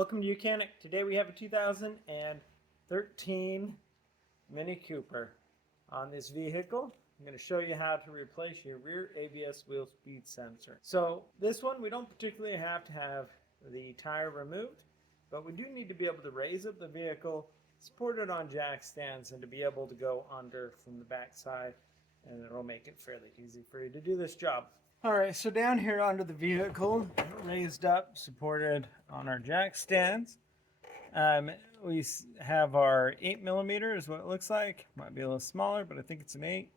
Welcome to Mechanic. Today we have a 2013 Mini Cooper. On this vehicle, I'm going to show you how to replace your rear ABS wheel speed sensor. So this one, we don't particularly have to have the tire removed, but we do need to be able to raise up the vehicle, support it on jack stands, and to be able to go under from the back side, and it'll make it fairly easy for you to do this job. All right, so down here under the vehicle, raised up, supported on our jack stands, we have our 8mm is what it looks like. Might be a little smaller, but I think it's an 8.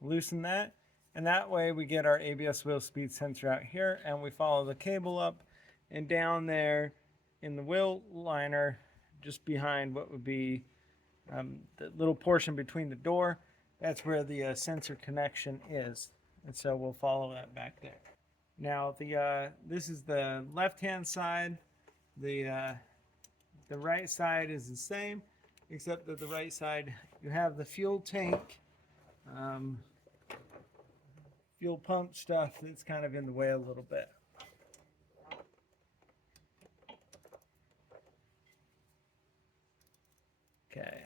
Loosen that, and that way we get our ABS wheel speed sensor out here, and we follow the cable up and down there in the wheel liner, just behind what would be the little portion between the door. That's where the sensor connection is. And so we'll follow that back there. Now this is the left-hand side. The right side is the same, except that the right side you have the fuel tank, fuel pump stuff that's kind of in the way a little bit. Okay.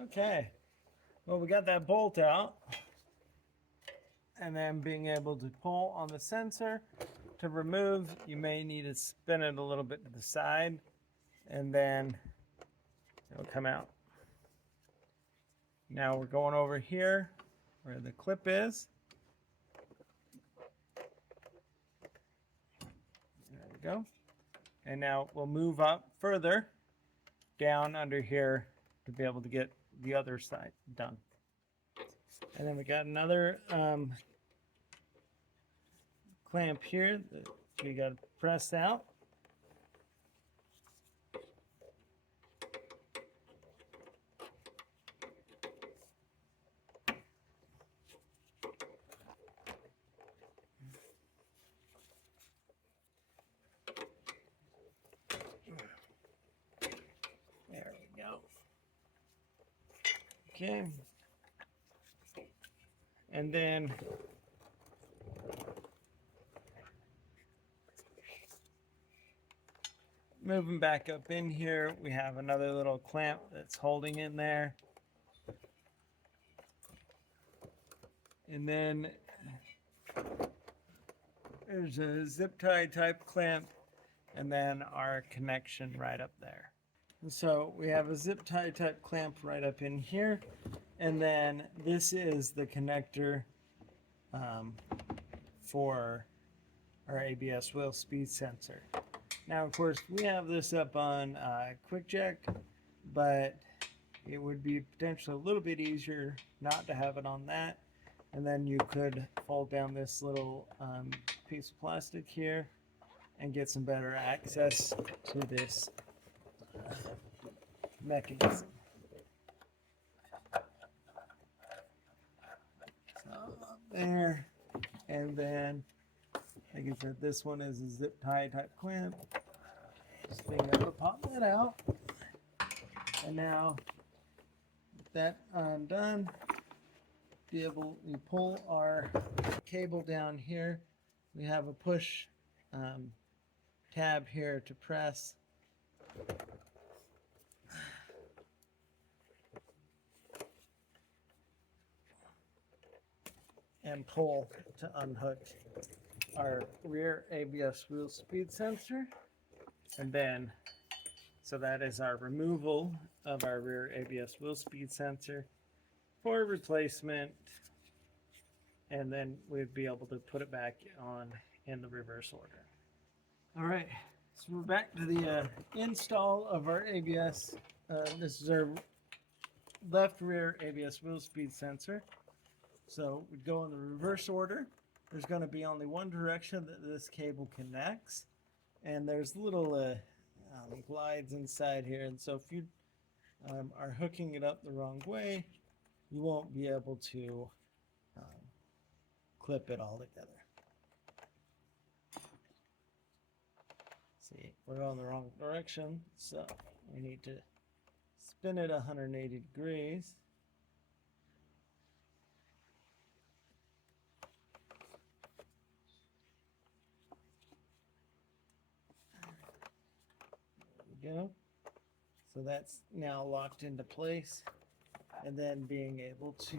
Okay, well, we got that bolt out, and then being able to pull on the sensor. To remove, you may need to spin it a little bit to the side, and then it'll come out. Now we're going over here where the clip is. There we go. And now we'll move up further down under here to be able to get the other side done. And then we got another clamp here that we got to press out. There we go. Okay. And then moving back up in here, we have another little clamp that's holding in there. And then there's a zip tie type clamp, and then our connection right up there. And so we have a zip tie type clamp right up in here, and then this is the connector for our ABS wheel speed sensor. Now, of course, we have this up on quick check, but it would be potentially a little bit easier not to have it on that. And then you could fold down this little piece of plastic here and get some better access to this mechanism. So up there, and then like I said, this one is a zip tie type clamp. Just being able to pop that out. And now with that undone, we pull our cable down here. We have a push tab here to press. And pull to unhook our rear ABS wheel speed sensor. And then, so that is our removal of our rear ABS wheel speed sensor for replacement. And then we'd be able to put it back on in the reverse order. All right, so we're back to the install of our ABS. This is our left rear ABS wheel speed sensor. So we go in the reverse order. There's going to be only one direction that this cable connects, and there's little glides inside here. And so if you are hooking it up the wrong way, you won't be able to clip it all together. See, we're going the wrong direction, so we need to spin it 180 degrees. There we go. So that's now locked into place, and then being able to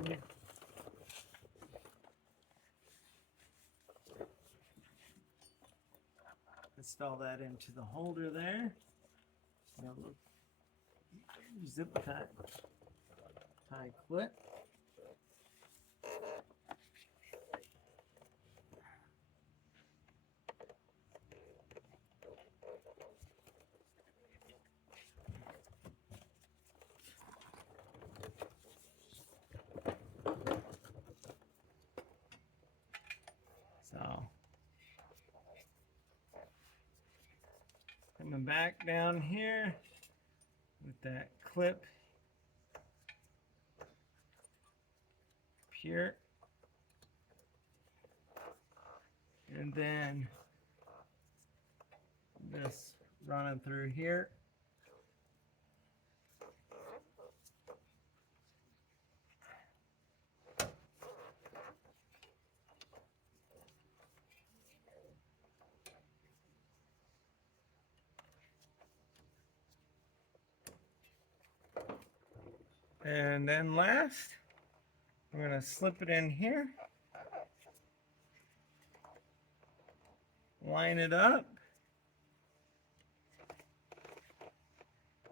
install that into the holder there. Now look, zip tie clip. So coming back down here with that clip here, and then this running through here. And then last, we're going to slip it in here, line it up,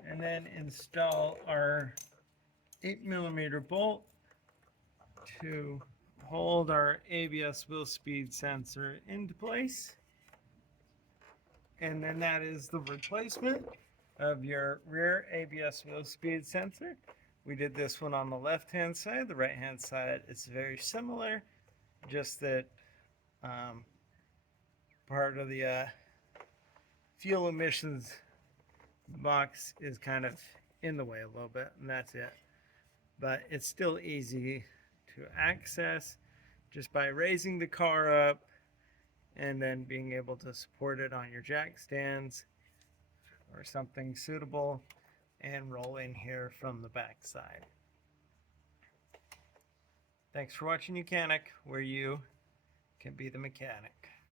and then install our 8mm bolt to hold our ABS wheel speed sensor into place. And then that is the replacement of your rear ABS wheel speed sensor. We did this one on the left-hand side. The right-hand side, it's very similar, just that part of the fuel emissions box is kind of in the way a little bit, and that's it. But it's still easy to access just by raising the car up and then being able to support it on your jack stands or something suitable and roll in here from the back side. Thanks for watching Mechanic, where you can be the mechanic.